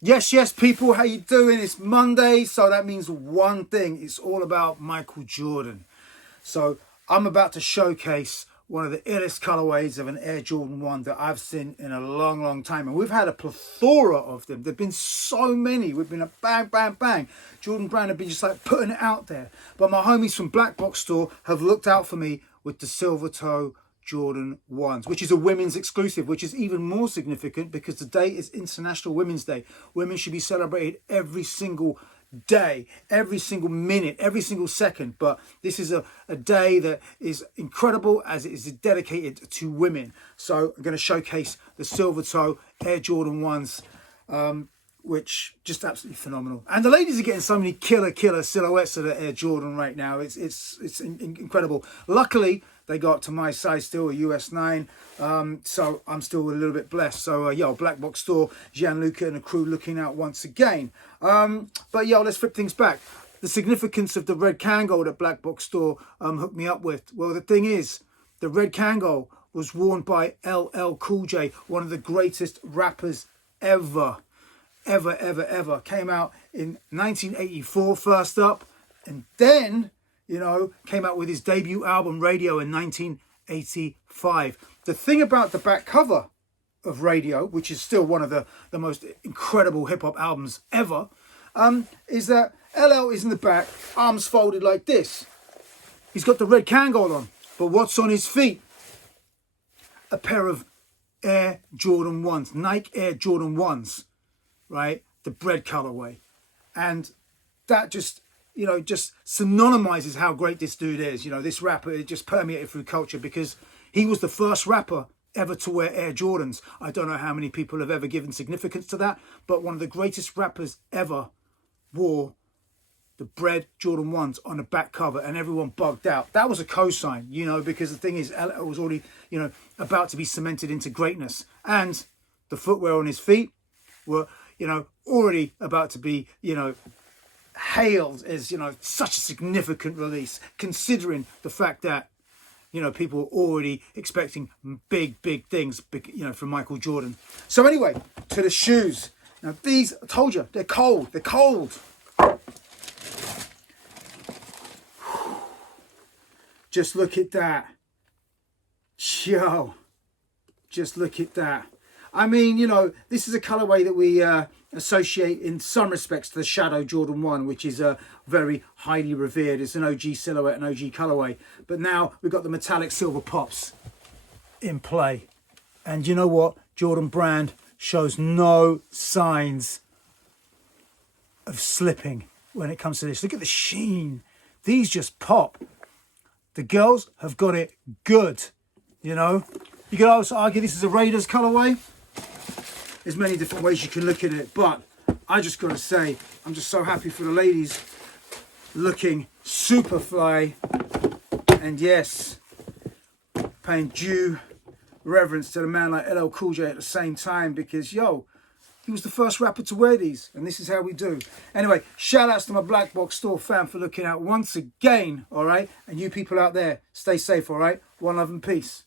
Yes, people, how you doing? It's Monday, so that means one thing. It's all about Michael Jordan. So I'm about to showcase one of the illest colorways of an Air Jordan 1 that I've seen in a long, long time. And we've had a plethora of them. There've been so many. We've been a bang, bang, bang. Jordan Brand have been just like putting it out there. But my homies from Black Box Store have looked out for me with the silver toe Jordan 1s, which is a women's exclusive, which is even more significant because today is International Women's Day. Women should be celebrated every single day, every single minute, every single second. But this is a day that is incredible as it is dedicated to women. So I'm going to showcase the silver toe Air Jordan 1s, which just absolutely phenomenal. And the ladies are getting so many killer silhouettes of the Air Jordan right now. It's incredible. Luckily, they got to my size still, a US 9. So I'm still a little bit blessed. So, yo, Black Box Store, Gianluca and the crew looking out once again. But, yo, let's flip things back. The significance of the red Kangol that Black Box Store hooked me up with. Well, the thing is, the red Kangol was worn by LL Cool J, one of the greatest rappers ever. Came out in 1984 first up, and then, you know, came out with his debut album Radio in 1985. The thing about the back cover of Radio, which is still one of the most incredible hip-hop albums ever, is that LL is in the back, arms folded like this. He's got the red Kangol on, but what's on his feet? A pair of Air Jordan 1s, Nike Air Jordan 1s. Right, the bread colorway, and that just, you know, just synonymizes how great this dude is. You know, this rapper, it just permeated through culture because he was the first rapper ever to wear Air Jordans. I don't know how many people have ever given significance to that, but one of the greatest rappers ever wore the bread Jordan 1s on the back cover, and everyone bugged out. That was a cosign, you know, because the thing is, LL was already, you know, about to be cemented into greatness, and the footwear on his feet were, you know, already about to be, you know, hailed as, you know, such a significant release, considering the fact that, you know, people were already expecting big things, you know, from Michael Jordan. So anyway, to the shoes. Now these, I told you, they're cold. They're cold. Just look at that. Yo, just look at that. I mean, you know, this is a colorway that we associate in some respects to the Shadow Jordan 1, which is very highly revered. It's an OG silhouette, an OG colorway. But now we've got the metallic silver pops in play. And you know what? Jordan Brand shows no signs of slipping when it comes to this. Look at the sheen. These just pop. The girls have got it good, you know. You could also argue this is a Raiders colorway. There's many different ways you can look at it, but I just got to say, I'm just so happy for the ladies looking super fly, and yes, paying due reverence to the man like LL Cool J at the same time, because yo, he was the first rapper to wear these, and this is how we do. Anyway, shout outs to my Black Box Store fam for looking out once again, all right? And you people out there, stay safe, all right? One love and peace.